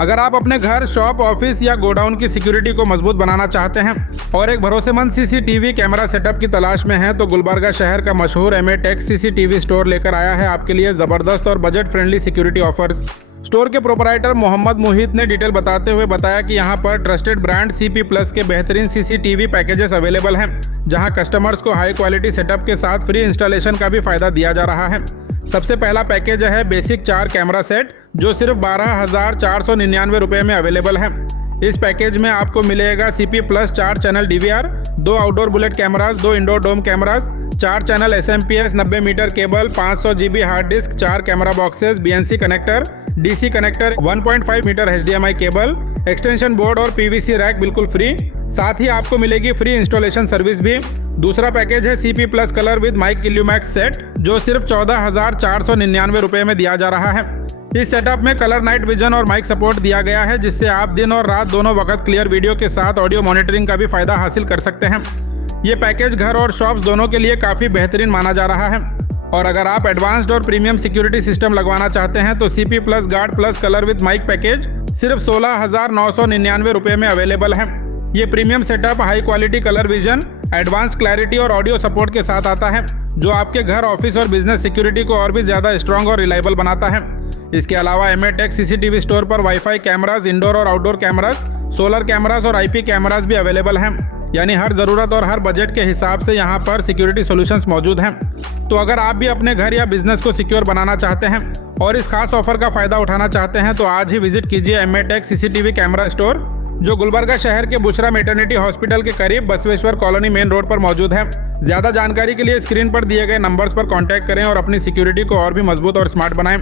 अगर आप अपने घर, शॉप, ऑफिस या गोडाउन की सिक्योरिटी को मजबूत बनाना चाहते हैं और एक भरोसेमंद सीसीटीवी कैमरा सेटअप की तलाश में हैं, तो गुलबर्गा शहर का मशहूर एमएटेक्स सीसीटीवी स्टोर लेकर आया है आपके लिए जबरदस्त और budget friendly security offers. Store के प्रोपराइटर मोहम्मद मोहित ने डिटेल बताते हुए बताया कि यहां पर ट्रस्टेड ब्रांड सीपी प्लस के बेहतरीन सीसीटीवी पैकेजेस अवेलेबल हैं, जहां कस्टमर्स को हाई क्वालिटी सेटअप के साथ फ्री इंस्टॉलेशन का भी फायदा दिया जा रहा है। सबसे पहला पैकेज है बेसिक 4 कैमरा सेट, जो सिर्फ 12,499 रुपये में अवेलेबल है। इस पैकेज में आपको मिलेगा CP Plus 4 channel DVR, 2 outdoor bullet cameras, 2 indoor dome cameras, 4 channel SMPS 90 metre cable, 500 GB hard disk, 4 camera boxes, BNC connector, DC connector, 1.5 metre HDMI cable, extension board और पीवीसी रैक बिल्कुल free. साथ ही आपको मिलेगी free installation service भी। दूसरा package है CP Plus colour with mic Illumax set, जो सिर्फ 14,499 रुपये में दिया जा रहा है। इस सेटअप में कलर नाइट विजन और माइक सपोर्ट दिया गया है, जिससे आप दिन और रात दोनों वक्त क्लियर वीडियो के साथ ऑडियो मॉनिटरिंग का भी फायदा हासिल कर सकते हैं। ये पैकेज घर और शॉप्स दोनों के लिए काफ़ी बेहतरीन माना जा रहा है। और अगर आप एडवांस्ड और प्रीमियम सिक्योरिटी सिस्टम लगवाना चाहते हैं तो CP plus guard plus colour with mic package सिर्फ 16,999 रुपये में अवेलेबल है। ये premium setup high quality colour vision, advance clarity और ऑडियो सपोर्ट के साथ आता है, जो आपके घर, ऑफिस और बिजनेस सिक्योरिटी को और भी ज़्यादा स्ट्रॉन्ग और रिलायबल बनाता है। इसके अलावा एमएटेक्स सीसीटीवी स्टोर पर वाईफाई कैमराज, इंडोर और आउटडोर कैमराज, सोलर कैमराज और आईपी कैमराज भी अवेलेबल हैं। यानी हर ज़रूरत और हर बजट के हिसाब से यहाँ पर सिक्योरिटी सॉल्यूशंस मौजूद हैं। तो अगर आप भी अपने घर या बिजनेस को सिक्योर बनाना चाहते हैं और इस खास ऑफर का फ़ायदा उठाना चाहते हैं, तो आज ही विजिट कीजिए एमएटेक्स सीसीटीवी कैमरा स्टोर, जो गुलबर्गा शहर के बुशरा मैटरनिटी हॉस्पिटल के करीब बसवेश्वर कॉलोनी मेन रोड पर मौजूद है। ज़्यादा जानकारी के लिए स्क्रीन पर दिए गए नंबर्स पर कॉन्टैक्ट करें और अपनी सिक्योरिटी को और भी मजबूत और स्मार्ट बनाएं।